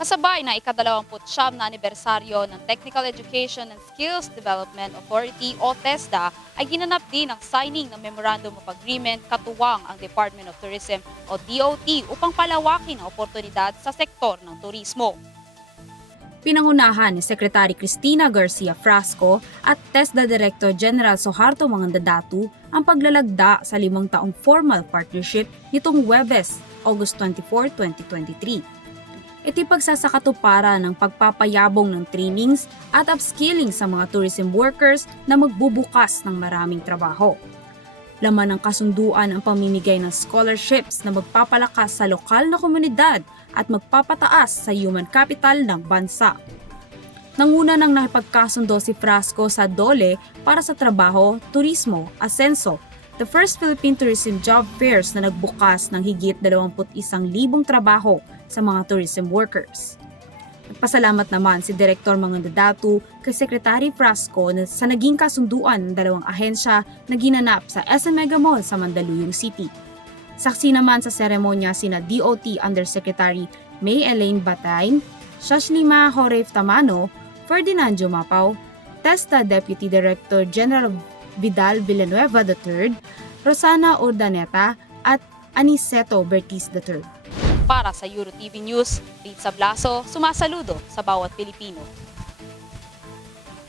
Kasabay ng ika-29 na anibersaryo ng Technical Education and Skills Development Authority o TESDA ay ginanap din ang signing ng Memorandum of Agreement katuwang ang Department of Tourism o DOT upang palawakin ang oportunidad sa sektor ng turismo. Pinangunahan ni Secretary Cristina Garcia Frasco at TESDA Director General Soharto Mangandadatu ang paglalagda sa 5 taong formal partnership nitong Huwebes, August 24, 2023. Ito'y pagsasakatuparan ng pagpapayabong ng trainings at upskilling sa mga tourism workers na magbubukas ng maraming trabaho. Laman ng kasunduan ang pamimigay ng scholarships na magpapalakas sa lokal na komunidad at magpapataas sa human capital ng bansa. Nanguna nang nakipagkasundo si Frasco sa DOLE para sa trabaho, turismo, asenso, the first Philippine Tourism Job Fairs na nagbukas ng higit 21,000 trabaho sa mga tourism workers. Nagpasalamat naman si Direktor Mangandadatu kay Secretary Frasco sa naging kasunduan ng dalawang ahensya na ginanap sa SM Mega Mall sa Mandaluyong City. Saksi naman sa seremonya sina DOT Undersecretary May Elaine Batayn, Shashlima Joref Tamano, Ferdinand Jumapaw, TESDA Deputy Director General Vidal Villanueva III, Rosana Urdaneta at Aniceto Bertiz III. Para sa EuroTV News, Ritza Blaso, sumasaludo sa bawat Pilipino.